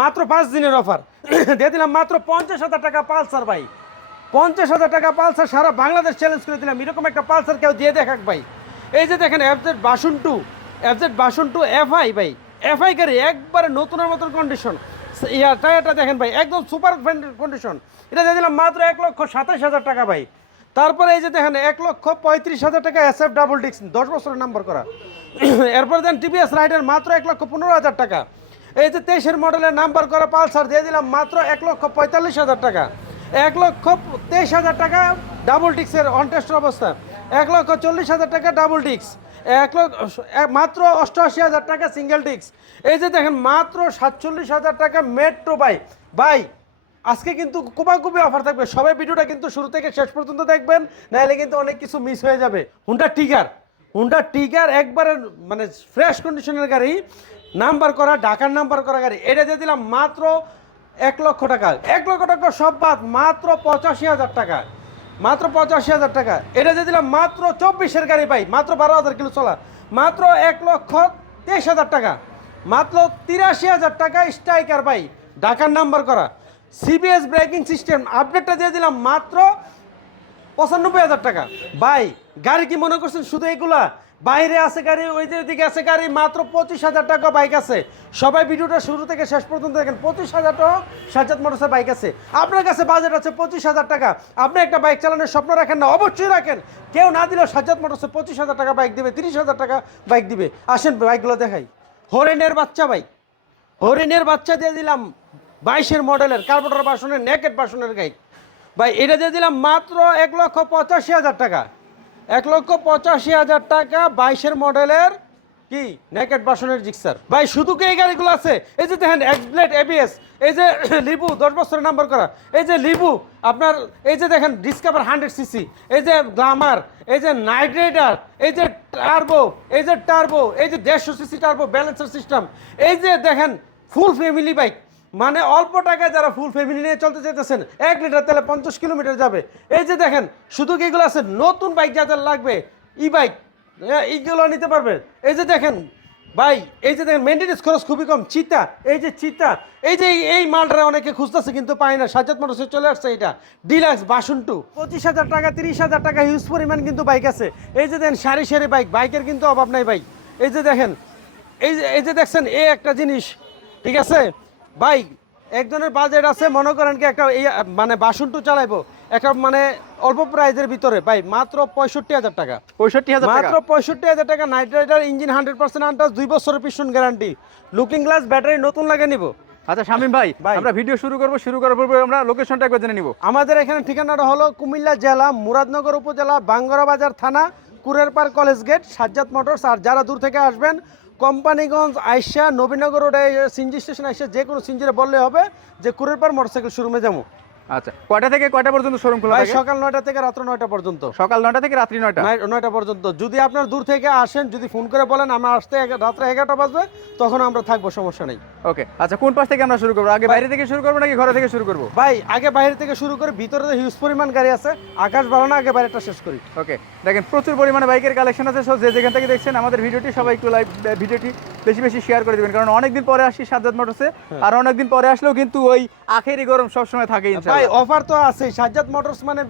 মাত্র পাঁচ দিনের অফার। দিয়ে দিলাম মাত্র পঞ্চাশ হাজার টাকা পালসার ভাই। পঞ্চাশ হাজার টাকা পালসার সারা বাংলাদেশ চ্যালেঞ্জ করে দিলাম। এরকম একটা পালসার কেউ দিয়ে দেখাক ভাই। এই যে দেখেন FZ version two FZ version two FI ভাই। এফআই গাড়ি একবারে নতুনের মতন কন্ডিশন ইয়া টায়ারটা দেখেন ভাই, একদম সুপার কন্ডিশন এটা দিয়ে দিলাম মাত্র এক লক্ষ সাতাশ হাজার টাকা ভাই। তারপরে এই যে দেখেন এক লক্ষ পঁয়ত্রিশ হাজার টাকা এস এফ ডাবল ডিক্স দশ বছরের নাম্বার করা। এরপর দেন টিভিএস রাইডার মাত্র এক লক্ষ পনেরো হাজার টাকা। এই যে তেইশের মডেলের নাম্বার করা পালসার দিয়ে দিলাম মাত্র এক লক্ষ পঁয়তাল্লিশ হাজার টাকা। এক লক্ষ তেইশ হাজার টাকা ডাবল ডিক্সের অনটেস্ট অবস্থা। এক লক্ষ চল্লিশ হাজার টাকা ডাবল ডিক্স এক লক্ষ মাত্র অষ্টআশি হাজার টাকা সিঙ্গেল ডিক্স এই যে দেখেন, মাত্র সাতচল্লিশ হাজার টাকা মেট্রো বাই বাই আজকে কিন্তু কুপাকুপি অফার থাকবে। সবাই ভিডিওটা কিন্তু শুরু থেকে শেষ পর্যন্ত দেখবেন নাহলে কিন্তু অনেক কিছু মিস হয়ে যাবে। হুন্ডা টিগার হুন্ডা টিগার একবারে মানে ফ্রেশ কন্ডিশনের গাড়ি। নাম্বার করা, ঢাকার নাম্বার করা গাড়ি। এটা দিয়ে দিলাম মাত্র এক লক্ষ টাকা। এক লক্ষ টাকা সব বাদ, মাত্র পঁচাশি হাজার টাকা। মাত্র পঁচাশি হাজার টাকা। এটা দিয়ে দিলাম মাত্র চব্বিশের গাড়ি পাই মাত্র বারো হাজার কিলো চলা। মাত্র এক লক্ষ তেইশ হাজার টাকা। মাত্র তিরাশি হাজার টাকা স্ট্রাইকার পাই ঢাকার নাম্বার করা। সিবিএস ব্রেকিং সিস্টেম আপডেটটা দিয়ে দিলাম মাত্র পঁচানব্বই হাজার টাকা। ভাই, গাড়ি কি মনে করছেন শুধু এগুলা? বাইরে আছে গাড়ি, ওই ওইদিকে আছে গাড়ি, মাত্র পঁচিশ হাজার টাকা বাইক আছে। সবাই ভিডিওটা শুরু থেকে শেষ পর্যন্ত দেখেন, পঁচিশ হাজার টাকা সাজাত মোটরসের বাইক আছে। আপনার কাছে বাজেট আছে পঁচিশ হাজার টাকা, আপনি একটা বাইক চালানোর স্বপ্ন রাখেন না, অবশ্যই রাখেন। কেউ না দিলেও সাজাত মোটরসে পঁচিশ হাজার টাকা বাইক দিবে, তিরিশ হাজার টাকা বাইক দিবে। আসেন বাইকগুলো দেখাই। হরেনের বাচ্চা বাইক হরিণের বাচ্চা দিয়ে দিলাম বাইশের মডেলের কার্বোটার বাসনের নেকেট বাসনের গাইড ভাই, এটা দিয়ে দিলাম মাত্র এক লক্ষ পঁচাশি হাজার টাকা। এক লক্ষ পঁচাশি হাজার টাকা বাইশের মডেলের কি নেকেট বাসনের জিক্সার ভাই শুধু কি এই গাড়িগুলো আছে এই যে দেখেন এক্সব্লেড এবিএস এই যে লিবু দশ বছরের নাম্বার করা এই যে লিবু আপনার এই যে দেখেন ডিসকভার হান্ড্রেড সিসি এই যে গ্লামার এই যে নাইট রাইডার এই যে টার্বো এই যে টার্বো এই যে দেড়শো সিসি টার্বো ব্যালেন্সার সিস্টেম এই যে দেখেন ফুল ফ্যামিলি বাইক মানে অল্প টাকায় যারা ফুল ফ্যামিলি নিয়ে চলতে চাইতেছেন, এক লিটার তেলে পঞ্চাশ কিলোমিটার যাবে। এই যে দেখেন, শুধু কি এগুলো আছে? নতুন বাইক যাদের লাগবে ই বাইক এইগুলো নিতে পারবে। এই যে দেখেন, ভাই, এই যে দেখেন মেনটেন্স খরচ খুবই কম। চিতা, এই যে চিতা, এই যে এই- মালটা অনেকে খুঁজতেছে কিন্তু পায় না। সাজাত মোটরসে চলে আসছে এটা। ডিলাক্স, বাসন টু। পঁচিশ হাজার টাকা, তিরিশ হাজার টাকা হিউজ পরিমাণ কিন্তু বাইক আছে। এই যে দেখেন, সারি সারি বাইক বাইকের কিন্তু অভাব নাই বাইক এই যে দেখেন, এই যে এই যে দেখছেন এই একটা জিনিস, ঠিক আছে? ভাই একজনের বাজেট আছে মনে করেন কি একটা এই মানে বাসন টু চালাইবো একটা মানে অল্প প্রাইজের ভিতরে। ভাই মাত্র পঁয়ষট্টি হাজার টাকা। পঁয়ষট্টি হাজার মাত্র পঁয়ষট্টি হাজার টাকা Night Rider engine hundred percent untouched দুই বছরের পিছন গ্যারান্টি লুকিং গ্লাস ব্যাটারি নতুন লাগে নিব। আচ্ছা শামিম ভাই ভাই। আমরা ভিডিও শুরু করব শুরু করার পূর্বে আমরা লোকেশনটা একবার জেনে নিব। আমাদের এখানে ঠিকানাটা হলো কুমিল্লা জেলা মুরাদনগর উপজেলা বাঙ্গরা বাজার থানা Kurerpar college gate Sajjad motors আর যারা দূর থেকে আসবেন কোম্পানিগঞ্জ আইসা নবীনগর রোডে সিনজি স্টেশন আইসা যে কোনো সিনজিরে বললে হবে যে কুরেরপাড় মোটরসাইকেল শোরুমে যাব। আচ্ছা কয়টা থেকে কয়টা পর্যন্ত শোরুম খোলা থাকে? সকাল নয়টা থেকে রাত্র নয়টা পর্যন্ত। সকাল নয়টা থেকে রাত্রি নয়টা? নয়- নয়টা পর্যন্ত। যদি আপনার দূর থেকে আসেন যদি ফোন করে বলেন আমরা আসতে রাত্রে এগারোটা বাজবে তখন আমরা থাকব সমস্যা নেই। ওকে আচ্ছা কোন পাশ থেকে আমরা শুরু করব? আগে বাইরে থেকে শুরু করব নাকি ঘরে থেকে শুরু করব? ভাই আগে বাইরে থেকে শুরু করে ভিতরে হিউজ পরিমাণ গাড়ি আছে আকাশ বাড়ানো আগে বাইরেটা শেষ করি। ওকে দেখেন প্রচুর পরিমাণে বাইকের কালেকশন আছে। সো যে যেখান থেকে দেখছেন আমাদের ভিডিওটি সবাই একটু লাইভ ভিডিওটি বেশি বেশি শেয়ার করে দিবেন। কারণ অনেকদিন পরে আসি সাজ্জাদ মোটরসে। আর অনেকদিন পরে আসলেও কিন্তু ওই আখেরি গরম সবসময় থাকে ভাই অফার তো আছে সাজ্জাদ মোটরস মানে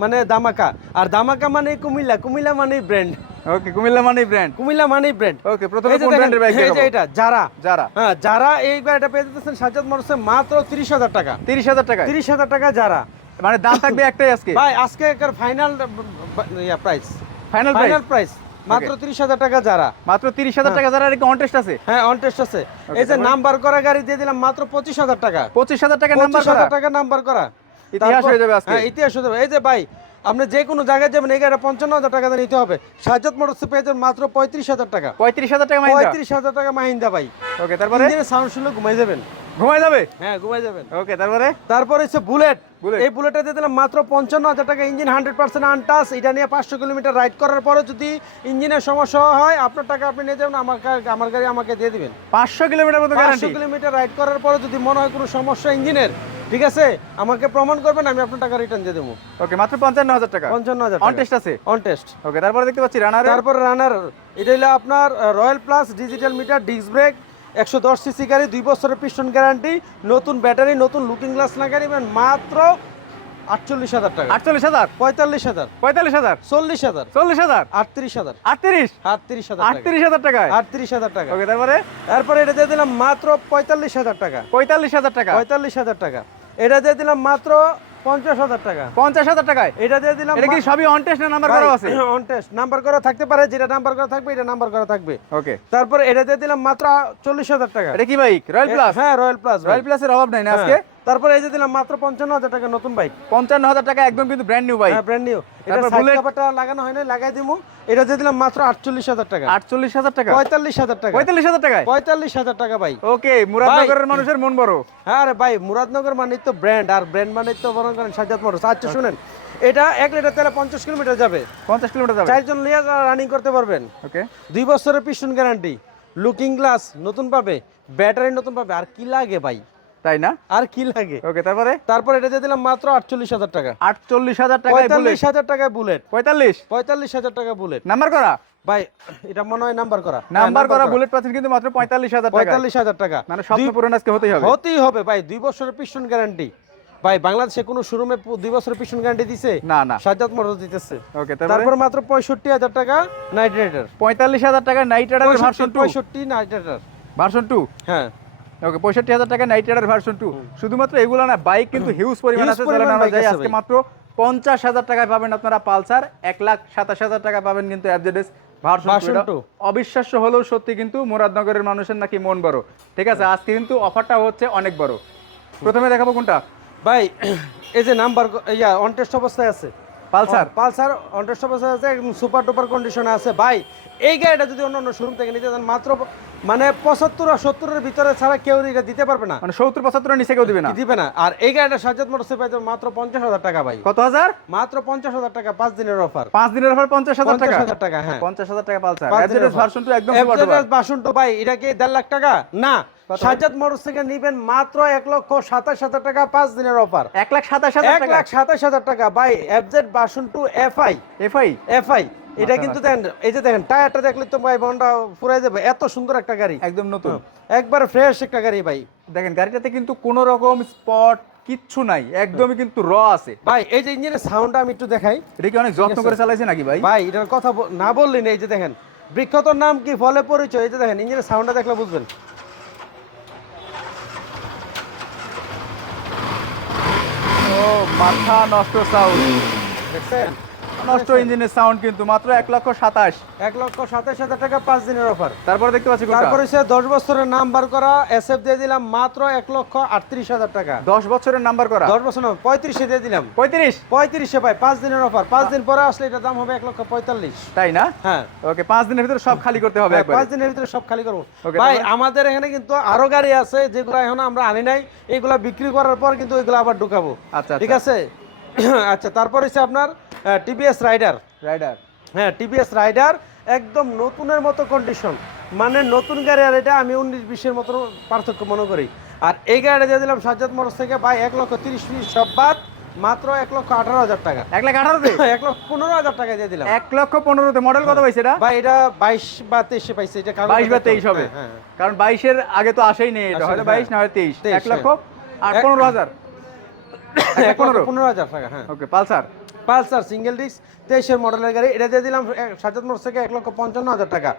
মানে দামাকা। আর দামাকা মানে কুমিল্লা। কুমিল্লা মানে ব্র্যান্ড ওকে কুমিল্লা মানি ব্র্যান্ড কুমিল্লা মানে ব্র্যান্ড ওকে প্রথমে কোন ব্র্যান্ডের বাইক এই যে এটা যারা। যারা। হ্যাঁ যারা এই গাড়িটা পেয়ে যেতেছেন সাজ্জাদ মোটরসে মাত্র তিরিশ হাজার টাকা। তিরিশ হাজার টাকা তিরিশ হাজার টাকা যারা। মানে দাম থাকবে একটাই আজকে? ভাই আজকে final price final price final price মাত্র তিরিশ হাজার টাকা যারা। মাত্র তিরিশ হাজার টাকা যারা এরকম অনটেস্ট আছে? হ্যাঁ অন টেস্ট আছে। এই যে? নাম্বার করা গাড়ি দিয়ে দিলাম মাত্র পঁচিশ হাজার টাকা। পঁচিশ হাজার টাকা নাম্বার হাজার টাকা নাম্বার করা। ইতিহাস হয়ে যাবে আজকে। হ্যাঁ ইতিহাস হয়ে যাবে। এই যে ভাই আপনি যে কোনো জায়গায় যাবেন গাড়িটা পঞ্চান্ন হাজার টাকা নিতে হবে। সাজ্জাদ মোটরসে পেয়ে যাবেন মাত্র পঁয়ত্রিশ হাজার টাকা। পঁয়ত্রিশ হাজার টাকা পঁয়ত্রিশ হাজার টাকা মাহিন্দা ভাই। ওকে তারপরে? সাউন্ড শুনলে ঘুমাই যাবেন। ঘুমাই যাবে? হ্যাঁ ঘুমাই যাবেন। ওকে তারপরে? তারপর হচ্ছে বুলেট। বুলেট। এই বুলেটটা দিয়ে দিলাম মাত্র পঞ্চান্ন হাজার টাকা। ইঞ্জিন হান্ড্রেড পার্সেন্ট আনটাস এটা নিয়ে পাঁচশো কিলোমিটার রাইড করার পরে যদি ইঞ্জিনের সমস্যা হয় আপনার টাকা আপনি নিয়ে যাবেন আমার আমার গাড়ি আমাকে দিয়ে দিবেন। পাঁচশো কিলোমিটার মতো পাঁচশো কিলোমিটার রাইড করার পরে যদি মনে হয় কোনো সমস্যা ইঞ্জিনের ঠিক আছে? আমাকে প্রমাণ করবেন আমি আপনার টাকা রিটার্ন দিয়ে দেবো। ওকে মাত্র পঞ্চান্ন হাজার টাকা? পঞ্চান্ন হাজার অন টেস্ট আছে? অন টেস্ট ওকে তারপরে দেখতে পাচ্ছি রানার তারপর রানার এটা হলো আপনার Royal Plus digital meter disc brake একশো দশ সিসি গাড়ি দুই বছরের পিস্টন গ্যারান্টি নতুন ব্যাটারি নতুন লুকিং গ্লাস লাগাই মাত্র আটচল্লিশ হাজার টাকা। আটচল্লিশ হাজার? পঁয়তাল্লিশ হাজার। পঁয়তাল্লিশ হাজার? চল্লিশ হাজার। চল্লিশ হাজার? আটত্রিশ হাজার। আটত্রিশ? আটত্রিশ হাজার আটত্রিশ হাজার টাকায়? আটত্রিশ হাজার টাকা। ওকে তারপরে? তারপরে এটা দিয়ে দিলাম মাত্র পঁয়তাল্লিশ হাজার টাকা। পঁয়তাল্লিশ হাজার টাকা? পঁয়তাল্লিশ হাজার টাকা। এটা দিয়ে দিলাম মাত্র পঞ্চাশ হাজার টাকা। পঞ্চাশ হাজার টাকায়? এটা দিয়ে দিলাম এটা কি সবই অন টেস্ট না নাম্বার করা আছে? অন টেস্ট নাম্বার করা থাকতে পারে যেটা নাম্বার করা থাকবে এটা নাম্বার করা থাকবে। ওকে। তারপরে এটা দিয়ে দিলাম মাত্র চল্লিশ হাজার টাকা। এটা কি বাইক রয়্যাল প্লাস হ্যাঁ রয়্যাল প্লাস রয়্যাল প্লাসের অভাব নাই না আজকে? তারপরে এই যে দিলাম মাত্র পঞ্চান্ন হাজার টাকা নতুন বাইক পঞ্চান্ন হাজার টাকা একদম কিন্তু brand new bike brand new এটা সাইড লাগানো হয় না লাগাই দিমু। এটা দিয়ে দিলাম মাত্র আটচল্লিশ হাজার টাকা। আটচল্লিশ হাজার টাকা? পঁয়তাল্লিশ হাজার টাকা। পঁয়তাল্লিশ হাজার টাকায়? পঁয়তাল্লিশ হাজার টাকা ভাই। ওকে মুরাদনগরের মানুষের মন বড়। হ্যাঁ রে ভাই মুরাদনগর মানে তো ব্র্যান্ড আর ব্র্যান্ড মানে তো মনে করেন সাজাত মোটরস আচ্ছা শুনেন এটা এক লিটার তেলে পঞ্চাশ কিলোমিটার যাবে। পঞ্চাশ কিলোমিটার যাবে? চারজন লিয়া রানিং করতে পারবেন। ওকে। দুই বছরের পিস্টন গ্যারান্টি লুকিং গ্লাস নতুন পাবে ব্যাটারি নতুন পাবে আর কি লাগে ভাই? তাই না? আর কি লাগে? ওকে তারপরে? তারপর এটা দিয়ে দিলাম মাত্র আটচল্লিশ হাজার টাকা। আটচল্লিশ হাজার বুলেট পঁয়তাল্লিশ হাজার টাকায় বুলেট পঁয়তাল্লিশ? পঁয়তাল্লিশ হাজার টাকা বুলেট নাম্বার করা? ভাই এটা মনে হয় নাম্বার করা। নাম্বার করা বুলেট পাচ্ছেন কিন্তু মাত্র পঁয়তাল্লিশ হাজার পঁয়তাল্লিশ হাজার টাকা। মানে স্বপ্ন পূরণ আজকে হতেই হবে। হতেই হবে ভাই। দুই বছরের পিস্টন গ্যারান্টি ভাই বাংলাদেশে কোনো শোরুমে দুই বছরের পিস্টন গ্যারান্টি দিছে? না না। সাজ্জাদ মোটর দিতেছে। ওকে তারপর? মাত্র পঁয়ষট্টি হাজার টাকা নাইট রাইডার পঁয়তাল্লিশ হাজার টাকা নাইট রাইডার ভার্সন টু পঁয়ষট্টি নাইট রাইডার ভার্সন টু হ্যাঁ। ওকে পঁয়ষট্টি হাজার টাকা নাইট রাইডার ভার্সন টু শুধুমাত্র এগুলো না বাইক কিন্তু হিউজ পরিমাণ আছে bike আজকে মাত্র পঞ্চাশ হাজার টাকায় পাবেন আপনারা পালসার এক লাখ সাতাশ হাজার টাকা পাবেন কিন্তু অ্যাবজেডেস। অবিশ্বাস্য হলেও সত্যি কিন্তু মুরাদনগরের মানুষের নাকি মন বড়। ঠিক আছে আজকে কিন্তু অফারটা হচ্ছে অনেক বড়। প্রথমে দেখাবো কোনটা? ভাই এই যে নাম্বার ইয়া অনটেস্ট অবস্থায় আছে। পালসার। পালসার অনটেস্ট অবস্থায় আছে একদম সুপার টুপার কন্ডিশনে আছে। ভাই এই গাড়িটা যদি অন্য অন্য শোরুম থেকে নিতে চান মাত্র মানে পঁচাত্তর আর সত্তরের ভিতরে ছাড়া কেউ এটা দিতে পারবে না। মানে সত্তর পঁচাত্তরের নিচে কেউ দিবে না? দিবে না। আর এই গাড়িটা সাজ্জাদ মোটরসে পাইতে মাত্র পঞ্চাশ হাজার টাকা ভাই। কত হাজার? মাত্র পঞ্চাশ হাজার টাকা পাঁচ দিনের অফার পাঁচ দিনের অফার পঞ্চাশ হাজার টাকা? হাজার টাকা হ্যাঁ। পঞ্চাশ হাজার টাকা পালসার। ভার্সন টু একদম বাসন তো ভাই এটা কি দেড় লাখ টাকা? না। কত? সাজ্জাদ মোটরস থেকে নিবেন মাত্র এক লক্ষ সাতাশ হাজার টাকা পাঁচ দিনের অফার এক লাখ সাতাশ হাজার এক লাখ সাতাশ হাজার টাকা। ভাই FZ version two FI FI FI এটা কিন্তু দেখেন এই যে দেখেন টায়ারটা দেখলে তো ভাই মনটা ফুরাই যাবে। এত সুন্দর একটা গাড়ি। একদম নতুন। একবার ফ্রেশ একটা গাড়ি ভাই। দেখেন গাড়িটাতে কিন্তু কোনো রকম স্পট কিচ্ছু নাই। একদমই কিন্তু র আছে। ভাই এই যে ইঞ্জিনের সাউন্ডটা আমি একটু দেখাই। এটা কি অনেক যত্ন করে চালাইছে নাকি ভাই? ভাই এটার কথা না বললি না এই যে দেখেন বৃক্ষতর নাম কি ফলে পরিচয়? এই যে দেখেন ইঞ্জিনের সাউন্ডটা দেখলে বুঝবেন। ও মাথা নষ্ট সাউন্ড দেখছেন? নষ্ট ইঞ্জিনের সাউন্ড কিন্তু মাত্র এক লক্ষ সাতাশ। এক লক্ষ সাতাশ হাজার টাকা পাঁচ দিনের অফার তারপরে দেখতে পাচ্ছি তারপরে সে দশ বছরের নাম্বার করা এসএফ দিয়ে দিলাম মাত্র এক লক্ষ আটত্রিশ হাজার টাকা। দশ বছরের নাম্বার করা? দশ বছর পঁয়ত্রিশে দিয়ে দিলাম। পঁয়ত্রিশ? পঁয়ত্রিশে ভাই পাঁচ দিনের অফার পাঁচ দিন পরে আসলে এটার দাম হবে এক লক্ষ পঁয়তাল্লিশ। তাই না? হ্যাঁ। ওকে পাঁচ দিনের ভিতরে সব খালি করতে হবে হ্যাঁ, পাঁচ দিনের ভিতরে সব খালি করব। ভাই আমাদের এখানে কিন্তু আরও গাড়ি আছে যেগুলো এখন আমরা আনি নাই। এগুলা বিক্রি করার পর কিন্তু এগুলো আবার ঢুকাবো। আচ্ছা ঠিক আছে? আচ্ছা তারপর হচ্ছে আপনার টিভিএস রাইডার রাইডার হ্যাঁ টিভিএস রাইডার একদম নতুনের মতো কন্ডিশন মানে নতুন গাড়ি আর এটা আমি উনিশ বিশের মতো পার্থক্য মনে করি। আর এই গাড়িটা দিয়ে দিলাম সাজ্জাদ মোটরস থেকে ভাই এক লক্ষ তিরিশ মিনিট সব বাদ মাত্র এক লক্ষ আঠারো হাজার টাকা। এক লাখ আঠারোতে এক লক্ষ পনেরো হাজার টাকা দিয়ে দিলাম। এক লক্ষ পনেরোতে মডেল কত পাইছে এটা? ভাই এটা বাইশ বা তেইশে পাইছে এটা বাইশ বা তেইশ হবে। হ্যাঁ, হ্যাঁ। কারণ বাইশের আগে তো আসেই নেই এটা হয়তো হ্যাঁ। বাইশ না হয়। তেইশ। এক লক্ষ হ্যাঁ। এক- পনেরো হাজার। পনেরো হাজার টাকা হ্যাঁ। Okay Pulsar. Pulsar single disc তেইশের মডেলের গাড়ি। এটা দিয়ে দিলাম সাজ্জাদ মোটরস থেকে এক লক্ষ পঞ্চান্ন হাজার টাকা।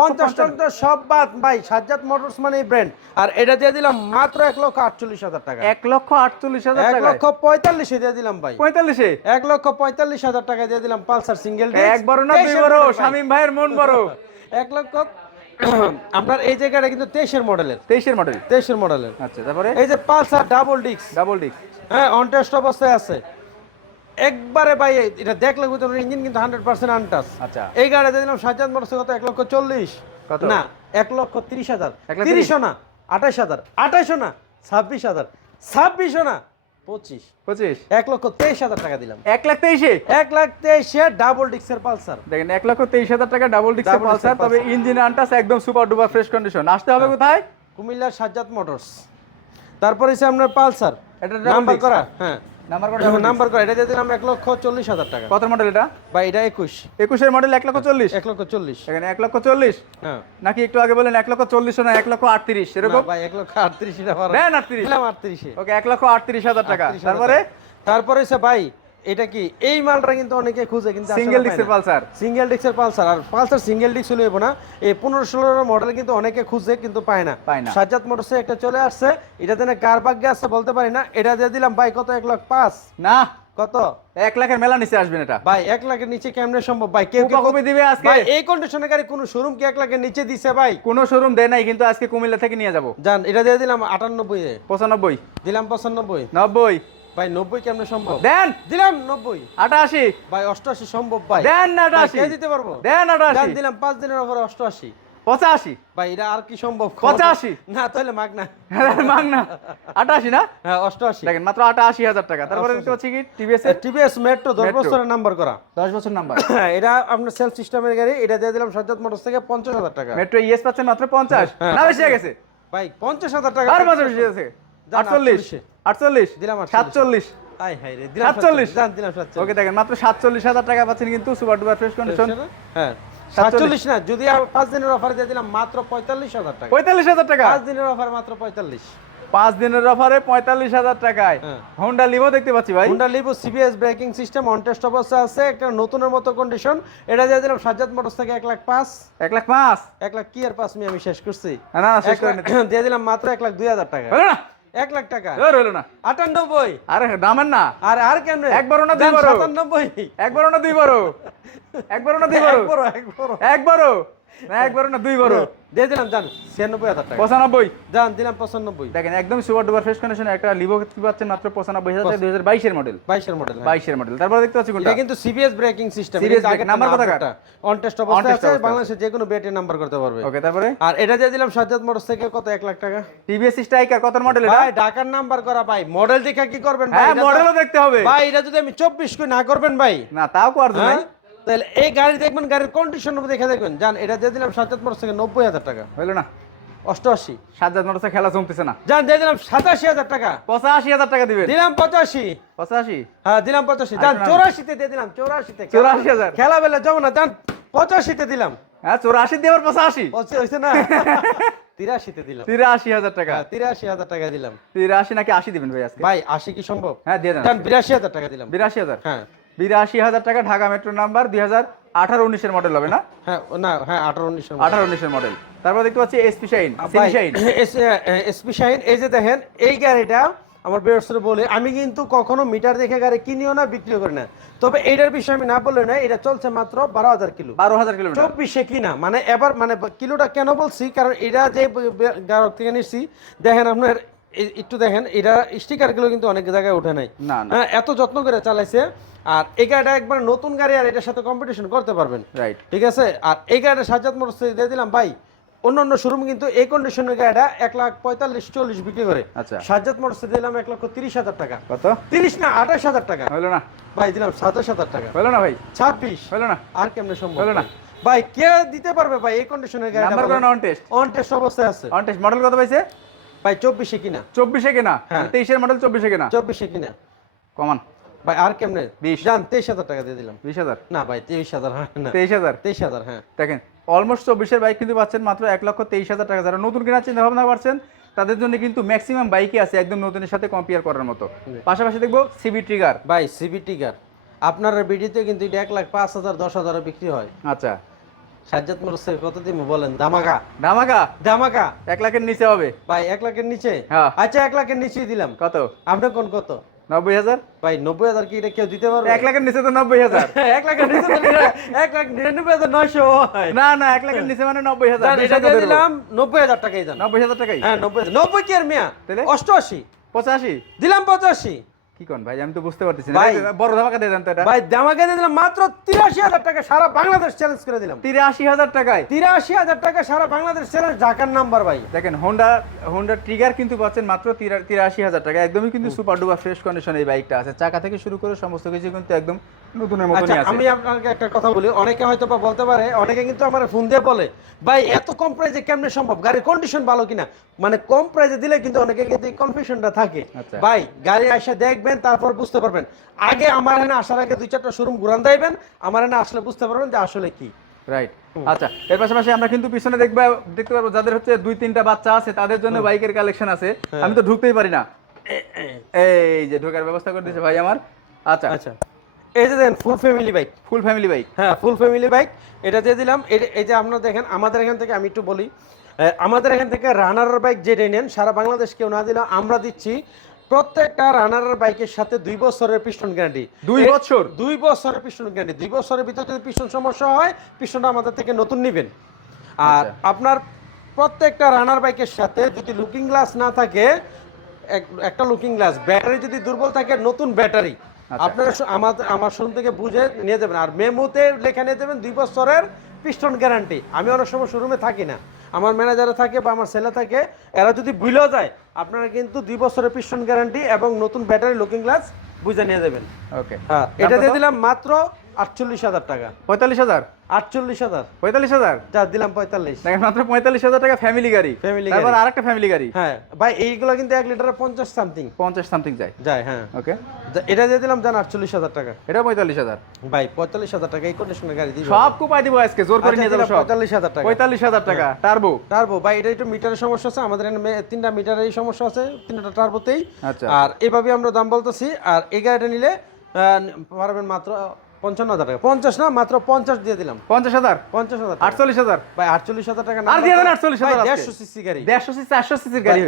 পঞ্চাশ। টন সব বাদ ভাই সাজ্জাদ মোটরস মানে ব্র্যান্ড আর এটা দিয়ে দিলাম মাত্র এক লক্ষ আটচল্লিশ হাজার টাকা। এক লক্ষ আটচল্লিশ হাজার এক টাকা লক্ষ পঁয়তাল্লিশে দিয়ে দিলাম ভাই। পঁয়তাল্লিশে? এক লক্ষ পঁয়তাল্লিশ হাজার টাকা দিয়ে দিলাম পালসার সিঙ্গেল এক বড় না দুই বড়? শামিম ভাইয়ের মন বড়। এক লক্ষ আপনার এই জায়গাটা কিন্তু তেইশের মডেলের। তেইশের মডেল? তেইশের মডেলের। আচ্ছা তারপরে? এই যে Pulsar double disc double disc হ্যাঁ অন টেস্ট অবস্থায় আছে। একবারে ভাই এটা দেখলে বুঝতে পারবেন ইঞ্জিন কিন্তু হান্ড্রেড পার্সেন্ট আনটাস আচ্ছা। এই গাড়িতে দিলাম সাজ্জাদ মোটরসে কত? এক লক্ষ চল্লিশ। কত? না এক লক্ষ তিরিশ হাজার। তিরিশও না আঠাশ হাজার। আঠাশও না ছাব্বিশ হাজার। ছাব্বিশও না পঁচিশ। পঁচিশ। এক লক্ষ তেইশ হাজার টাকা দিলাম। এক লাখ তেইশে? এক লাখ তেইশে ডাবল ডিক্সের পালসার। দেখেন এক লক্ষ তেইশ হাজার টাকা ডাবল ডিক্সের পালসার তবে ইঞ্জিন আনটাস একদম সুপার ডুপার ফ্রেশ কন্ডিশন আসতে হবে কোথায়? কুমিল্লার সাজ্জাদ মোটরস। তারপরে হচ্ছে আপনার পালসার। এটা নাম্বার করা হ্যাঁ। নাম্বার কত এটা দিলাম এক লক্ষ চল্লিশ হাজার টাকা। কত মডেল এটা? বা এটা একুশ। একুশের মডেল এক লক্ষ চল্লিশ? এক লক্ষ চল্লিশ। এখানে এক লক্ষ চল্লিশ? হ্যাঁ। নাকি একটু আগে বলেন এক লক্ষ চল্লিশ না এক লক্ষ আটত্রিশ? এরকম? ভাই এক লক্ষ আটত্রিশ এটা পারো। দেন আটত্রিশ আটত্রিশে। ওকে এক লক্ষ আটত্রিশ হাজার টাকা। 38,000 তারপরে? তারপরে হচ্ছে ভাই এটা কি? এই মালটা কিন্তু অনেকে খুঁজে কিন্তু সিঙ্গেল ডিস্কের পালসার? সিঙ্গেল ডিস্কের পালসার। আর পালসার সিঙ্গেল ডিস্ক হলে না। এই পনেরো ষোলো মডেল কিন্তু অনেকে খুঁজে কিন্তু পায় না। পায় না। সাজ্জাদ মোটরসে একটা চলে আসছে। এটাতে না কার ভাগ্যে আছে বলতে পারি না। এটা দিয়ে দিলাম ভাই কত? এক লাখ পাঁচ। না। কত? এক লাখের মেলা নিচে আসবেন এটা। ভাই এক লাখের নিচে কেমনে সম্ভব? ভাই কেউ কবে দিবে আজকে। এই কন্ডিশনে গাড়ি কোন শোরুম কি এক লাখের নিচে দিছে ভাই? কোন শোরুম দেয় নাই কিন্তু আজকে কুমিল্লা থেকে নিয়ে যাব। জান এটা দিয়ে দিলাম আটানব্বই পঁচানব্বই। দিলাম পঁচানব্বই। নব্বই। ভাই নব্বই কেমনে সম্ভব? দেন। দিলাম নব্বই। আটাশি। ভাই অষ্টআশি সম্ভব ভাই। দেন না ভাই, আটাশি। কে দিতে পারব? দেন আটাশি। জান দিলাম পাঁচ দিনের ওপরে অষ্টআশি। পঁচাশি। ভাই এটা আর কি সম্ভব? পঁচাশি। না তাহলে মাগ না। মাগ না। আটাশি না? হ্যাঁ অষ্টআশি। দেখেন মাত্র আটাশি হাজার টাকা। তারপরে দেখতে পাচ্ছি কি? টিভিএস টিভিএস মেট্রো দশ Metro। বছরের নাম্বার করা। দশ বছর নাম্বার। এটা আপনার সেলফ সিস্টেমের গাড়ি এটা দিয়ে দিলাম সাজ্জাদ মোটরস থেকে পঞ্চাশ হাজার টাকা। মেট্রো ইএস পাচ্ছেন মাত্র পঞ্চাশ। হ্যাঁ। না বেশি হয়ে গেছে। ভাই পঞ্চাশ হাজার টাকা আর বেশি যান, আটচল্লিশ আটচল্লিশ দিলাম সাতচল্লিশ। সাতচল্লিশ। ওকে দেখেন মাত্র সাতচল্লিশ হাজার টাকা পাচ্ছেন কিন্তু সুপার ডুপার ফ্রেশ কন্ডিশন হ্যাঁ সাতচল্লিশ। না যদি পাঁচ দিনের অফার দিয়ে দিলাম মাত্র পঁয়তাল্লিশ হাজার টাকা। পঁয়তাল্লিশ হাজার টাকা? পাঁচ দিনের অফার মাত্র পঁয়তাল্লিশ। পাঁচ দিনের অফারে পঁয়তাল্লিশ হাজার টাকায়। হোন্ডা লিভো দেখতে পাচ্ছি ভাই। Honda Livo CBS braking system on test অবস্থা আছে একটা নতুনের মতো কন্ডিশন এটা দিয়ে দিলাম সাজ্জাদ মোটরস থেকে এক লাখ পাঁচ। এক লাখ পাঁচ? এক লাখ কি আর পাঁচ মি আমি শেষ করছি। না, শেষ করে দিয়ে দিলাম মাত্র এক লাখ দুই হাজার টাকা। এক লাখ টাকা। হলো না। আটানব্বই। আরে দামের না। আর আর কেন একবারও না দুইবারও? সাতানব্বই। একবারও না দুই বারো একবারও না দুই বারো একবারও, একবারও। একবারও না একবারও না দুই দিয়ে দিলাম জান ছিয়ানব্বই হাজার টাকা। পঁচানব্বই? জান দিলাম পঁচানব্বই। দেখেন একদম সুপার ডুপার ফ্রেশ কন্ডিশন একটা লিভো কি পাচ্ছেন মাত্র পঁচানব্বই হাজার দুই হাজার বাইশের মডেল বাইশের মডেল বাইশের মডেল তারপর দেখতে পাচ্ছি কোনটা? কিন্তু CBS braking system CBS braking, number কত কার? অন টেস্ট অবস্থা আছে বাংলাদেশে যে কোনো বেটে নাম্বার করতে পারবে। ওকে তারপরে? আর এটা দিয়ে দিলাম সাজ্জাদ মোটরস থেকে কত এক লাখ টাকা? টিভিএস স্ট্রাইকার কত মডেল এটা? ভাই ঢাকার নাম্বার করা ভাই। মডেল দেখা কি করবেন ভাই? হ্যাঁ মডেলও দেখতে হবে। ভাই এটা যদি আমি চব্বিশ করে না করবেন ভাই? না তাও কর হ্যাঁ? নাই। তাহলে এই গাড়ি দেখবেন গাড়ির কন্ডিশন দেখে দেখবেন। জান এটা দিয়ে দিলাম সাজ্জাদ মোটরস থেকে নব্বই হাজার টাকা। হইল না? অষ্টআশি। সাজ্জাদ মোটরসে খেলা জমতেছে না। জান দিয়ে দিলাম সাতাশি হাজার টাকা। পঁচাশি হাজার টাকা দিবেন। দিলাম পঁচাশি। পঁচাশি? হ্যাঁ দিলাম পঁচাশি। জান আচ্ছা। চৌরাশিতে দিয়ে দিলাম চৌরাশিতে। 84,000 খেলা বেলা যাব না। জান পঁচাশিতে দিলাম। হ্যাঁ চৌরাশি দিয়ে আবার পঁচাশি। পঁচি- হইছে না? তিরাশিতে দিলাম। তিরাশি হাজার টাকা। হ্যাঁ, তিরাশি হাজার টাকা দিলাম। তিরাশি নাকি আশি দিবেন ভাই আজকে? ভাই আশি কি সম্ভব? হ্যাঁ দিয়ে দেন। বিরাশি হাজার টাকা দিলাম। বিরাশি হাজার? হ্যাঁ। বিরাশি হাজার টাকা ঢাকা মেট্রো নাম্বার দুই হাজার আঠারো উনিশের মডেল হবে না? হ্যাঁ না হ্যাঁ আঠারো উনিশ আঠারো উনিশের মডেল তারপর দেখতে পাচ্ছি এসপি শাইন এসপি শাহিন এই যে দেখেন এই গাড়িটা আমার বেরোসরে বলে আমি কিন্তু কখনো মিটার দেখে গাড়ি কিনিও না বিক্রিও করি না। তবে এইটার বিষয়ে আমি না বললে না এটা চলছে মাত্র বারো হাজার কিলো। বারো হাজার কিলো চব্বিশে কিনা মানে এবার মানে কিলোটা কেন বলছি? কারণ এটা যে গ্রাহক থেকে নিচ্ছি দেখেন আপনার একটু দেখেন এটা স্টিকারগুলো কিন্তু অনেক জায়গায় ওঠে নাই। না না। হ্যাঁ, এত যত্ন করে চালাইছে আর এই গাড়িটা একবার নতুন গাড়ি আর এটার সাথে কম্পিটিশন করতে পারবেন। রাইট ঠিক আছে? আর এই গাড়িটা সাজ্জাদ মোটরস দিয়ে দিলাম ভাই অন্য অন্য শোরুম কিন্তু এই কন্ডিশনের গাড়িটা এক লাখ পঁয়তাল্লিশ চল্লিশ বিক্রি করে। আচ্ছা। সাজ্জাদ মোটরস দিলাম এক লক্ষ তিরিশ হাজার টাকা। কত? তিরিশ না আঠাশ হাজার টাকা। হইল না। ভাই দিলাম সাতাশ হাজার টাকা। হইল না ভাই। ছাব্বিশ। হইল না। আর কেমনে সম্ভব? হলো না। ভাই কে দিতে পারবে ভাই এই কন্ডিশনের গাড়ি number on test on test অবস্থায় আছে। অন টেস্ট মডেল কত পাইছে? ভাই চব্বিশে কিনা? চব্বিশে কেনা? হ্যাঁ। তেইশের মডেল চব্বিশে কেনা? চব্বিশে কিনা? কমান। ভাই আর কেমনে? বিশ। জান তেইশ হাজার টাকা দিয়ে দিলাম। বিশ হাজার? না ভাই তেইশ হাজার তেইশ হাজার? তেইশ হাজার হ্যাঁ। দেখেন অলমোস্ট চব্বিশের বাইক কিন্তু পাচ্ছেন মাত্র এক লক্ষ তেইশ হাজার টাকা। যারা নতুন কেনার চিন্তা ভাবনা করছেন তাদের জন্য কিন্তু ম্যাক্সিমাম বাইকই আছে একদম নতুনের সাথে কম্পেয়ার করার মতো। পাশাপাশি দেখব সিবি ট্রিগার ভাই সিবি টিগার আপনার বিডিতে কিন্তু এটা এক লাখ পাঁচ হাজার দশ হাজারে বিক্রি হয়। আচ্ছা। সাজ্জাদ কত বলেন দামাকা ধামাকা? দামাকা এক লাখের নিচে হবে? ভাই এক লাখের নিচে? হ্যাঁ। আচ্ছা এক লাখের নিচেই দিলাম। কত? আপনি কোন কত? নব্বই হাজার? ভাই নব্বই হাজার কি এটা কেউ দিতে পারবে? এক লাখের নিচে তো নব্বই হাজার। এক লাখের নিচে এক লাখ নিরানব্বই হাজার নয়শো না না এক লাখের নিচে মানে নব্বই হাজার? দিলাম নব্বই হাজার টাকাই দেন নব্বই হাজার টাকাই? হ্যাঁ নব্বই নব্বই কি আর মিয়া? তাহলে? অষ্টআশি। পঁচাশি। দিলাম পঁচাশি। কি কোন ভাই? আমি তো বুঝতে পারতেছি না। ভাই। বড় ধামাকা দিয়ে দেন তো এটা। ভাই ধামাকা দিয়ে দিলাম মাত্র তিরাশি হাজার টাকা সারা বাংলাদেশ চ্যালেঞ্জ করে দিলাম। তিরাশি হাজার টাকায়? তিরাশি হাজার টাকা সারা বাংলাদেশ চ্যালেঞ্জ ঢাকার নাম্বার ভাই। দেখেন হোন্ডা হোন্ডা ট্রিগার কিন্তু পাচ্ছেন মাত্র তিরা- তিরাশি হাজার টাকা একদমই কিন্তু সুপার ডুপার ফ্রেশ কন্ডিশন এই বাইকটা আছে। চাকা থেকে শুরু করে সমস্ত কিছু কিন্তু একদম নতুনের আচ্ছা আমি আপনাকে একটা কথা বলি অনেকে হয়তো বা বলতে পারে অনেকে কিন্তু আমার ফোন দিয়ে বলে ভাই এত কম প্রাইসে কেমনে সম্ভব? গাড়ির কন্ডিশন ভালো কিনা? মানে কম প্রাইসে দিলে কিন্তু অনেকে কিন্তু কনফিউশনটা থাকে। আচ্ছা। ভাই গাড়ি দেখবেন তারপর বুঝতে পারবেন। আগে আমার এখানে আসার আগে দুই চারটা শোরুম ঘুরান দিবেন আমার এখানে আসলে বুঝতে পারবেন যে আসলে কি। রাইট আচ্ছা এর পাশাপাশি আমরা কিন্তু পিছনে দেখবে দেখতে পারব যাদের হচ্ছে দুই তিনটা বাচ্চা আছে তাদের জন্য বাইকের কালেকশন আছে। হ্যাঁ। আমি তো ঢুকতেই পারি না। এই যে ঢোকার ব্যবস্থা করে দিয়েছে ভাই আমার। আচ্ছা। আচ্ছা। এই যে দেখেন full family bike full family bike হ্যাঁ ফুল ফ্যামিলি বাইক এটা দিয়ে দিলাম এই যে আপনারা দেখেন আমাদের এখান থেকে আমি একটু বলি আমাদের এখান থেকে রানার বাইক যেটা নেন সারা বাংলাদেশ কেউ না দিলে আমরা দিচ্ছি প্রত্যেকটা রানার বাইকের সাথে দুই বছরের পিস্টন গ্যারান্টি দুই বছর? দুই বছরের পিস্টন গ্যারান্টি দুই বছরের ভিতরে যদি পিস্টন সমস্যা হয় পিস্টনটা আমাদের থেকে নতুন নেবেন আর আচ্ছা। আপনার প্রত্যেকটা রানার বাইকের সাথে যদি লুকিং গ্লাস না থাকে এক- একটা লুকিং গ্লাস ব্যাটারি যদি দুর্বল থাকে নতুন ব্যাটারি। আপনারা শু- আমার শোরুম থেকে বুঝে নিয়ে যাবেন। আর মেমোতে লেখা নিয়ে যাবেন দুই বছরের পিস্টন গ্যারান্টি আমি অনেক সময় শোরুমে থাকি না। আমার ম্যানেজারে থাকে বা আমার ছেলে থাকে এরা যদি ভুলেও যায় আপনারা কিন্তু দুই বছরের পিস্টন গ্যারান্টি এবং নতুন ব্যাটারি লুকিং গ্লাস বুঝে নিয়ে যাবেন। ওকে হ্যাঁ এটা দিয়ে দিলাম মাত্র আটচল্লিশ হাজার টাকা। পঁয়তাল্লিশ হাজার? আটচল্লিশ হাজার। পঁয়তাল্লিশ হাজার? যা দিলাম পঁয়তাল্লিশ। দেখেন মাত্র পঁয়তাল্লিশ হাজার টাকা ফ্যামিলি গাড়ি। Family তারপর। আরেকটা ফ্যামিলি গাড়ি। হ্যাঁ ভাই এইগুলো কিন্তু এক লিটারে পঞ্চাশ সামথিং পঞ্চাশ সামথিং যায়। যায় হ্যাঁ। ওকে এটা দিয়ে দিলাম জান আটচল্লিশ হাজার টাকা। এটা পঁয়তাল্লিশ হাজার। ভাই পঁয়তাল্লিশ হাজার টাকা এই কন্ডিশনের গাড়ি দিবে। সব কুপাই দিব আজকে জোর করে আচ্ছা, নিয়ে যাব পঁয়তাল্লিশ হাজার টাকা। পঁয়তাল্লিশ হাজার টাকা টার্বো টার্বো ভাই এটা একটু মিটারের সমস্যা আছে আমাদের এখানে তিনটা মিটারের সমস্যা আছে তিনটা টার্বোতেই আচ্ছা। আর এভাবে আমরা দাম বলতেছি আর এই গাড়িটা নিলে পারবেন মাত্র পঞ্চান্ন হাজার টাকা। পঞ্চাশ না মাত্র পঞ্চাশ দিয়ে দিলাম। পঞ্চাশ হাজার? পঞ্চাশ হাজার আটচল্লিশ হাজার? ভাই আটচল্লিশ হাজার টাকা আর দিয়ে দেন আটচল্লিশ হাজার দেড়শো সিসি গাড়ি। দেড়শো সিসি চারশো সিসির গাড়ি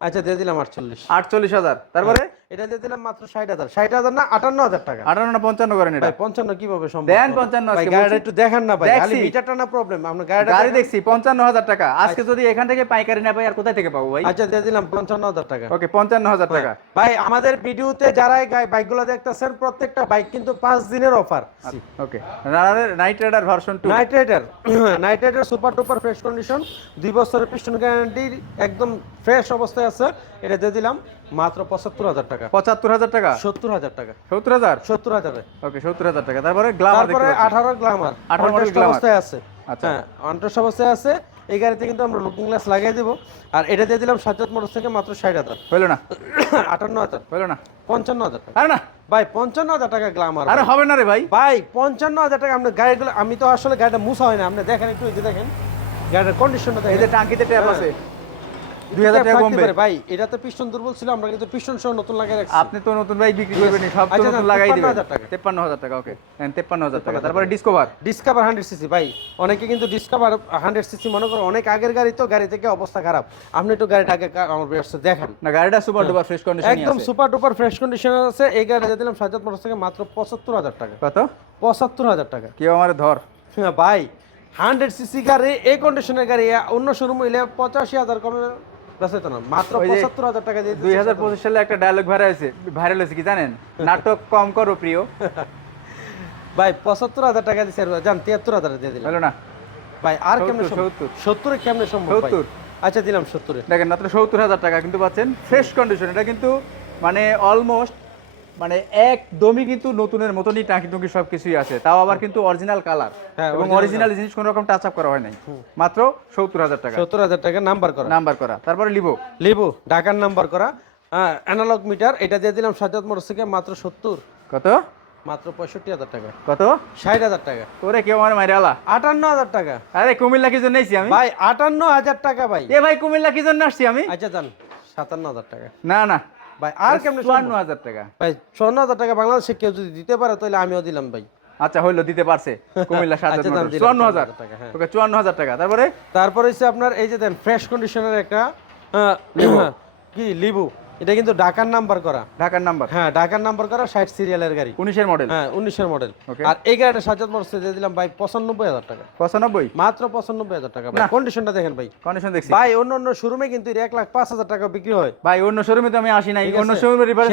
আচ্ছা দিয়ে দিলাম আটচল্লিশ। আটচল্লিশ হাজার। তারপরে? এটা দিয়ে দিলাম মাত্র ষাট হাজার। ষাট হাজার না আটান্ন হাজার টাকা। আটান্ন পঞ্চান্ন করেন এটা। পঞ্চান্ন কীভাবে সম্ভব? দেন 55 ভাই গাড়িটা একটু দেখান না ভাই খালি মিটারটা না প্রবলেম আপনার গাড়িটা গাড়ি দেখছি পঞ্চান্ন হাজার টাকা। আজকে যদি এখান থেকে পাইকারি না পাই আর কোথায় থেকে পাবো ভাই? আচ্ছা দিয়ে দিলাম পঞ্চান্ন হাজার টাকা। ওকে পঞ্চান্ন হাজার টাকা। ভাই আমাদের ভিডিওতে যারাই বাইকগুলো দেখতেছেন প্রত্যেকটা বাইক কিন্তু পাঁচ দিনের offer okay. Night rider version two night rider night rider super duper fresh condition দুই বছরের পিস্টন গ্যারান্টি একদম ফ্রেশ অবস্থায় আছে। এটা দিয়ে দিলাম মাত্র পঁচাত্তর হাজার টাকা। পঁচাত্তর হাজার টাকা? সত্তর হাজার টাকা। সত্তর হাজার? সত্তর হাজারে ওকে সত্তর হাজার টাকা। তারপরে গ্লামার তারপরে আঠারো গ্লামার আঠারো অবস্থায় আছে। আচ্ছা। হ্যাঁ অবস্থায় আছে। এই গাড়িতে কিন্তু আমরা লুকিং গ্লাস লাগিয়ে দেবো। আর এটা দিয়ে দিলাম সাজ্জাদ মোটর থেকে মাত্র ষাট হাজার। হইল না। আটান্ন হাজার হইল না। পঞ্চান্ন হাজার টাকা না। ভাই পঞ্চান্ন হাজার টাকা গ্লামার আরে হবে না রে ভাই। ভাই পঞ্চান্ন হাজার টাকা আপনার গাড়িগুলো আমি তো আসলে গাড়িটা মুছা হয় না। আপনি দেখেন একটু দেখেন। গাড়ির কন্ডিশনটা দেখেন। টাঙ্কিতে ট্যাপ। আছে। টাকা কমবে ভাই এটাতে পিস্টন দুর্বল ছিল আমরা কিন্তু পিস্টন সহ নতুন লাগিয়ে রাখছি। আপনি তো নতুন বাইক বিক্রি করবেন সব তো আচ্ছা, নতুন লাগাই দিবেন। 53,000 টাকা। তেপ্পান্ন হাজার টাকা ওকে তেপ্পান্ন হাজার টাকা। তারপরে ডিসকভার ডিসকাভার হান্ড্রেড সিসি ভাই অনেকে কিন্তু ডিসকাভার হান্ড্রেড সিসি মনে করো অনেক আগের গাড়ি তো গাড়ি থেকে অবস্থা খারাপ। আপনি একটু গাড়িটা আগে আমার ব্যবস্থা দেখেন। না গাড়িটা সুপার ডুপার ফ্রেশ কন্ডিশন একদম সুপার ডুপার ফ্রেশ কন্ডিশন আছে। এই গাড়ি দিলাম সাজ্জাদ মোটর থেকে মাত্র পঁচাত্তর হাজার টাকা। কত? পঁচাত্তর হাজার টাকা। কেউ আমার ধর। হ্যাঁ, ভাই হান্ড্রেড সিসি গাড়ি এই কন্ডিশনের গাড়ি অন্য শোরুম হইলে পঁচাশি হাজার কমে মাত্র পঁচাত্তর হাজার টাকা দিয়ে দুই হাজার পঁচিশ সালে একটা ডায়লগ ভাইরাল হয়েছে ভাইরাল হয়েছে কি জানেন? নাটক কম করো প্রিয়। ভাই পঁচাত্তর হাজার টাকা দিচ্ছে জান তিয়াত্তর হাজার দিয়ে দিলাম। না? ভাই আর কেমনে সত্তর, সত্তরে কেমনে সম্ভব সত্তর। আচ্ছা দিলাম সত্তরে। দেখেন মাত্র সত্তর হাজার টাকা কিন্তু পাচ্ছেন ফ্রেশ কন্ডিশন এটা কিন্তু মানে অলমোস্ট মানে একদমই কিন্তু নতুনের মতনই টাকি টুকি সব কিছুই আছে। তাও আবার কিন্তু অরিজিনাল কালার হ্যাঁ, এবং অরিজিনাল জিনিস কোনো রকম টাচ আপ করা হয় নাই। মাত্র সত্তর হাজার টাকা। সত্তর হাজার টাকা নাম্বার করা। নাম্বার করা। তারপরে লিবো লিবু ঢাকার নাম্বার করা। অ্যানালগ মিটার এটা দিয়ে দিলাম সাজ্জাদ মোটর থেকে মাত্র সত্তর। কত? মাত্র পঁয়ষট্টি হাজার টাকা। কত? ষাট হাজার টাকা। তোরে কেউ আমার মাইরে আলা। আটান্ন হাজার টাকা। আরে কুমিল্লা কি জন্য এসছি আমি? ভাই আটান্ন হাজার টাকা ভাই। এ ভাই কুমিল্লা কি জন্য আসছি আমি? আচ্ছা যান। সাতান্ন হাজার টাকা। না না। ভাই আর কেমনে চুয়ান্ন হাজার টাকা। ভাই চুয়ান্ন হাজার টাকা বাংলাদেশে কেউ যদি দিতে পারে তাহলে আমিও দিলাম ভাই। আচ্ছা হইল দিতে পারছে। কুমিল্লা সাত আচ্ছা, চুয়ান্ন হাজার টাকা, হ্যাঁ। ওকে চুয়ান্ন হাজার টাকা। তারপরে? তারপরে হচ্ছে আপনার এই যে দেন ফ্রেশ কন্ডিশনের একটা আহ, কি লিবু। এটা কিন্তু ঢাকার নাম্বার করা। ঢাকার নাম্বার? হ্যাঁ ঢাকার নাম্বার করা ষাট সিরিয়ালের গাড়ি। উনিশের মডেল হ্যাঁ উনিশের মডেল আর এই গাড়িটা সাজাত মোটরসে দিয়ে দিলাম ভাই পঁচানব্বই হাজার টাকা। পঁচানব্বই? মাত্র পঁচানব্বই হাজার টাকা ভাই। কন্ডিশনটা দেখেন ভাই। কন্ডিশন দেখছি। ভাই অন্য অন্য শোরুমে কিন্তু এক লাখ পাঁচ হাজার টাকা বিক্রি হয়। ভাই অন্য শোরুমে তো আমি আসি নাই। অন্য শোরুমে রিভার্স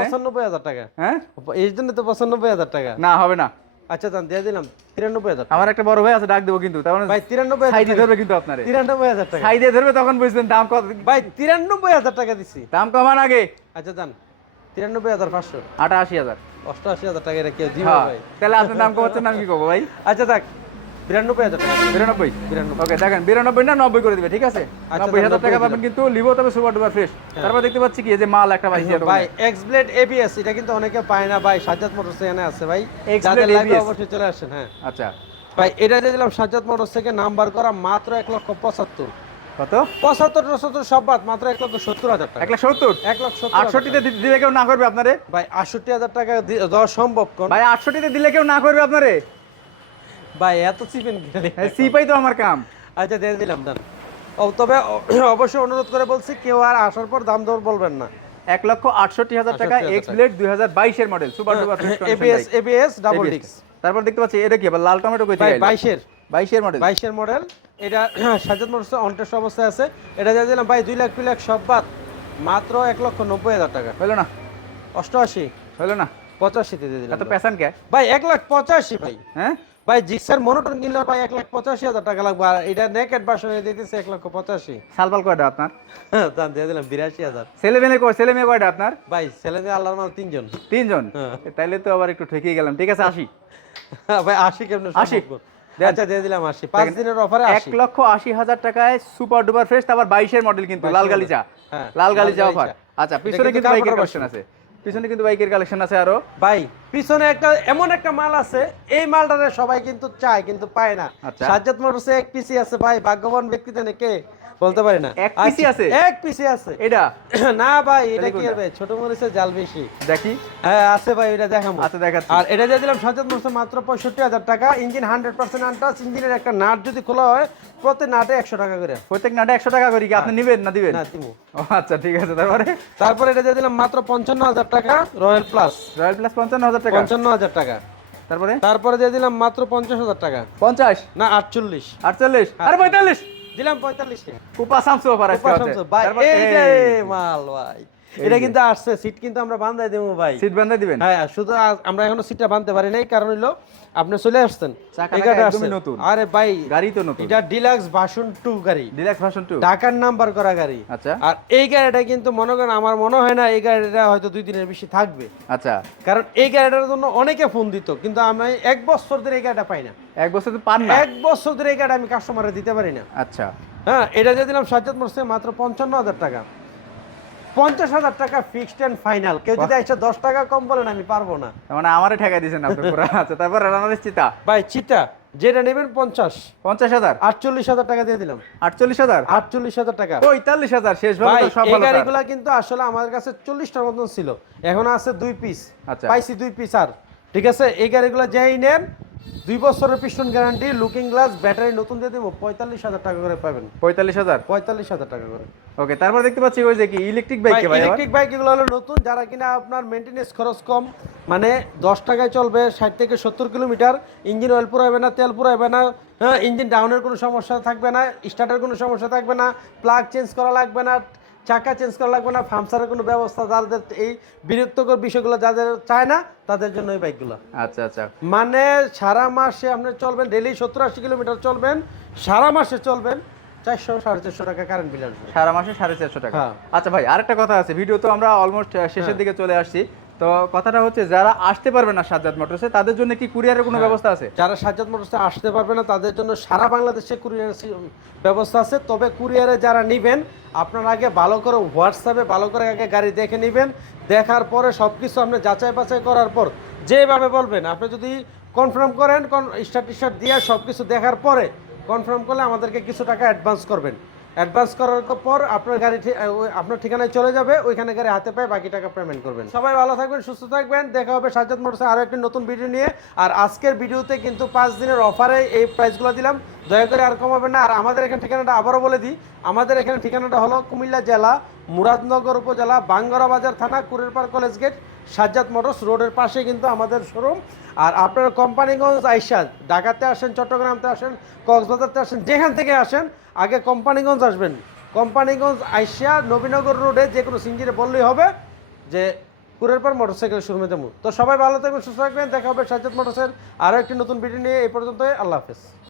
পঁচানব্বই হাজার টাকা। হ্যাঁ? এই জন্য তো পঁচানব্বই হাজার টাকা। না হবে না। আচ্ছা দাম দিয়ে দিলাম। তিরানব্বই হাজার আমার একটা বড় ভাই আছে ডাক দেবো কিন্তু তার মানে ভাই তিরানব্বই সাইডে ধরবে কিন্তু আপনার। তিরানব্বই হাজার টাকা। সাইডে ধরবে তখন বুঝছেন দাম কত। ভাই তিরানব্বই হাজার টাকা দিচ্ছি দাম কমান আগে। আচ্ছা দান তিরানব্বই হাজার পাঁচশো। আটাশি হাজার। অষ্টআশি হাজার টাকা এটা কেউ দিবে হ্যাঁ ভাই। তাহলে আপনার নাম কমাচ্ছেন নাম কি করব ভাই? আচ্ছা থাক বিরানব্বই হাজার টাকা। বিরানব্বই? বিরানব্বই। ওকে দেখেন বিরানব্বই না নব্বই করে দিবে ঠিক আছে? আচ্ছা, নব্বই হাজার টাকা পাবেন কিন্তু লিভো তবে সুপার ডুপার ফ্রেশ। তারপর দেখতে পাচ্ছি কি যে মাল একটা পাইছি ভাই এক্স ব্লেড এবিএস এটা কিন্তু অনেকে পায় না ভাই সাজ্জাদ মোটরস এখানে আছে ভাই। X-Blade যাদের অবশ্যই চলে আসেন হ্যাঁ। আচ্ছা। ভাই এটা দিলাম সাজ্জাদ মোটরস থেকে নাম্বার করা মাত্র এক লক্ষ পঁচাত্তর। কত? পঁচাত্তর সব বাদ মাত্র এক লক্ষ সত্তর হাজার টাকা। এক লাখ সত্তর? এক আটষট্টিতে দিলে কেউ না করবে আপনারে? ভাই আটষট্টি হাজার টাকা দেওয়া সম্ভব ভাই আটষট্টিতে দিলে কেউ না করবে আপনারে? ভাই এত চিপেন তো আমার কাম। আচ্ছা দিয়ে দিলাম তবে অবশ্যই অনুরোধ করে বলছি কেউ আর আসার পর দাম দর বলবেন না। এক লক্ষ আটষট্টি হাজার টাকা এক্স ব্লেড দুই হাজার বাইশের model super duper ABS ABS double তারপর দেখতে পাচ্ছি এটা কি আবার লাল টমেটো কই বাইশের। বাইশের মডেল বাইশের মডেল এটা সাজাদ মোটরস অনটেস্ট অবস্থায় আছে। এটা দিয়ে দিলাম ভাই দুই লাখ দুই লাখ সব বাদ। মাত্র এক লক্ষ নব্বই হাজার টাকা। হলো না। অষ্টআশি। হলো না। পঁচাশিতে দিয়ে দিলাম এত পেছান কে? ভাই এক লাখ পঁচাশি ভাই। হ্যাঁ? ভাই জিক্সার মনোটন কিনলে ভাই এক লাখ পঁচাশি হাজার টাকা লাগবে আর এটা নেকেট বাসনে দিতেছে এক লক্ষ পঁচাশি। কয়টা আপনার? দাম দিয়ে দিলাম বিরাশি হাজার। ছেলে মেয়ে কয় ছেলে মেয়ে কয়টা আপনার? ভাই ছেলে মেয়ে আল্লাহর মাল তিনজন। তিনজন? হ্যাঁ। তাইলে তো আবার একটু ঠেকে গেলাম। ঠিক আছে আসি ভাই আশি কেমন আশি। আচ্ছা দিয়ে দিলাম আশি। পাঁচ দিনের অফারে এক লক্ষ আশি হাজার টাকায় সুপার ডুপার ফ্রেশ আবার বাইশের মডেল কিন্তু লাল 22 গালিচা। হ্যাঁ, লাল গালিচা। অফার আচ্ছা পিছনে কিন্তু বাইকের আছে? পিছনে কিন্তু বাইকের কালেকশন আছে আরও। ভাই পিছনে একটা এমন একটা মাল আছে এই মালটা সবাই কিন্তু চায় কিন্তু পায় না। আচ্ছা। সাজ্জাদ মোটরসে এক পিসি আছে ভাই ভাগ্যবান ব্যক্তি নাকি? কে বলতে পারি না। এক পিসি আচ্ছা, আছে? এক পিসি আছে। এটা? না ভাই এটা কি? হবে? ছোট মরিচের জাল বেশি। দেখি। হ্যাঁ আছে ভাই এটা দেখাবো। আচ্ছা দেখাচ্ছি। আর এটা দিয়ে দিলাম সাজ্জাদ মোটরসে মাত্র পঁয়ষট্টি হাজার টাকা। ইঞ্জিন হান্ড্রেড পার্সেন্ট আনটাচ ইঞ্জিনের একটা নাট যদি খোলা হয় প্রতি নাটে একশো টাকা করে। প্রত্যেক নাটে একশো টাকা করি কি? আপনি নিবেন না দিবেন? না ও আচ্ছা ঠিক আছে তারপরে? তারপরে এটা দিয়ে দিলাম মাত্র পঞ্চান্ন হাজার টাকা রয়্যাল প্লাস রয়্যাল প্লাস পঞ্চান্ন হাজার টাকা? পঞ্চান্ন হাজার টাকা। তারপরে? তারপরে দিয়ে দিলাম মাত্র পঞ্চাশ হাজার টাকা। পঞ্চাশ? না আটচল্লিশ। আটচল্লিশ? আরে পঁয়তাল্লিশ? দিলাম পঁয়তাল্লিশ কুপা সামসু অফার আছে ভাই এই যে মাল ভাই। এটা কিন্তু আসছে সিট কিন্তু আমরা বান্ধাই দেবো ভাই। সিট বান্ধা দিবেন? হ্যাঁ শুধু আমরা এখনও সিটটা বানতে পারি নাই কারণ হলো আপনি চলে আসছেন। নতুন। আরে ভাই গাড়ি তো নতুন। এটা ডিলাক্স ভার্সন টু গাড়ি। ডিলাক্স ভার্সন টু ঢাকার নাম্বার করা গাড়ি। আচ্ছা। আর এই গাড়িটা কিন্তু মনে করেন আমার মনে হয় না এই গাড়িটা হয়তো দুই দিনের বেশি থাকবে। আচ্ছা। কারণ এই গাড়িটার জন্য অনেকে ফোন দিত কিন্তু আমি এক বছর ধরে এই গাড়িটা পাই না। এক বছর তো পান না? এক বছর ধরে এই গাড়িটা আমি কাস্টমারে দিতে পারি না। আচ্ছা। হ্যাঁ এটা দিয়ে দিলাম সাজ্জাদ মোটরসে মাত্র পঞ্চান্ন হাজার টাকা। পঞ্চাশ হাজার টাকা ফিক্সড অ্যান্ড ফাইনাল কেউ যদি একশো দশ টাকা কম বলেন আমি পারব না। মানে আমারে ঠেকাই দিয়েছেন আপনি পুরো আচ্ছা তারপর রানারের চিতা? ভাই চিতা যেটা নেবেন পঞ্চাশ। পঞ্চাশ হাজার? আটচল্লিশ হাজার টাকা দিয়ে দিলাম। আটচল্লিশ হাজার? আটচল্লিশ হাজার টাকা। পঁয়তাল্লিশ হাজার শেষ এই ভালো কিন্তু আসলে আমার কাছে চল্লিশটার মতন ছিল। এখন আছে দুই পিস আচ্ছা। পাইছি দুই পিস আর। ঠিক আছে? এই গাড়িগুলো যেই নেন দুই বছরের piston guarantee looking glass battery নতুন দিয়ে দেবো পঁয়তাল্লিশ হাজার টাকা করে পাবেন। পঁয়তাল্লিশ হাজার? পঁয়তাল্লিশ হাজার টাকা করে। ওকে তারপর দেখতে পাচ্ছি ওই যে কি ইলেকট্রিক বাইক ইলেকট্রিক বাইক এগুলো হলো নতুন যারা কিনা আপনার মেনটেনেন্স খরচ কম মানে দশ টাকায় চলবে ষাট থেকে সত্তর কিলোমিটার ইঞ্জিন অয়েল পুরাবে না তেল পুরাবে না হ্যাঁ ইঞ্জিন ডাউনের কোনো সমস্যা থাকবে না স্টার্টের কোনো সমস্যা থাকবে না প্লাগ চেঞ্জ করা লাগবে না চাকা চেঞ্জ করা লাগবে না ফার্মসারের কোনো ব্যবস্থা যাদের এই বিরক্তকর বিষয়গুলো যাদের চায় না তাদের জন্য এই বাইকগুলো আচ্ছা আচ্ছা। মানে সারা মাসে আপনি চলবেন ডেলি সত্তর আশি কিলোমিটার চলবেন সারা মাসে চলবেন চারশো সাড়ে চারশো টাকা কারেন্ট বিল আসবে। সারা মাসে সাড়ে চারশো টাকা। হ্যাঁ। আচ্ছা ভাই আরেকটা কথা আছে ভিডিও তো আমরা অলমোস্ট শেষের দিকে চলে আসছি। তো কথাটা হচ্ছে যারা আসতে পারবে না সাজ্জাদ মোটরসে তাদের জন্য কি কুরিয়ারের কোনো ব্যবস্থা আছে? যারা সাজ্জাদ মোটরসে আসতে পারবে না তাদের জন্য সারা বাংলাদেশে কুরিয়ার ব্যবস্থা আছে। তবে কুরিয়ারে যারা নেবেন আপনার আগে ভালো করে হোয়াটসঅ্যাপে ভালো করে আগে গাড়ি দেখে নেবেন। দেখার পরে সব কিছু আপনি যাচাই বাছাই করার পর যেভাবে বলবেন আপনি যদি কনফার্ম করেন স্টার্ট টিশার্ট দিয়ে সব কিছু দেখার পরে কনফার্ম করলে আমাদেরকে কিছু টাকা অ্যাডভান্স করবেন। অ্যাডভান্স করার পর আপনার গাড়ি আপনার ঠিকানায় চলে যাবে, ওইখানে গাড়ি হাতে পায়, বাকি টাকা পেমেন্ট করবেন। সবাই ভালো থাকবেন, সুস্থ থাকবেন, দেখা হবে সাজ্জাদ মোটরসে আরও একটি নতুন ভিডিও নিয়ে। আর আজকের ভিডিওতে কিন্তু পাঁচ দিনের অফারে এই প্রাইসগুলো দিলাম। দয়া করে আর কমাবেন না। আর আমাদের এখানে ঠিকানাটা আবারও বলে দিই। আমাদের এখানে ঠিকানাটা হলো কুমিল্লা জেলা, মুরাদনগর উপজেলা, বাঙ্গরা বাজার থানা, Kurerpar college gate Sajjad motors রোডের পাশে কিন্তু আমাদের শোরুম আর আপনারা কোম্পানিগঞ্জ আইসা, ঢাকাতে আসেন, চট্টগ্রামতে আসেন, কক্সবাজারতে আসেন, যেখান থেকে আসেন আগে কোম্পানিগঞ্জ আসবেন। কোম্পানিগঞ্জ আইসিয়া নবীনগর রোডে যে কোনো সিঞ্জিরে বললেই হবে যে কুরের পর মোটরসাইকেল শোরুমে যাব। তো সবাই ভালো থাকবেন, সুস্থ থাকবেন, দেখা হবে সাজ্জাদ সাইকেল আরও একটি নতুন ভিডিও নিয়ে। এই পর্যন্ত আল্লাহ হাফেজ।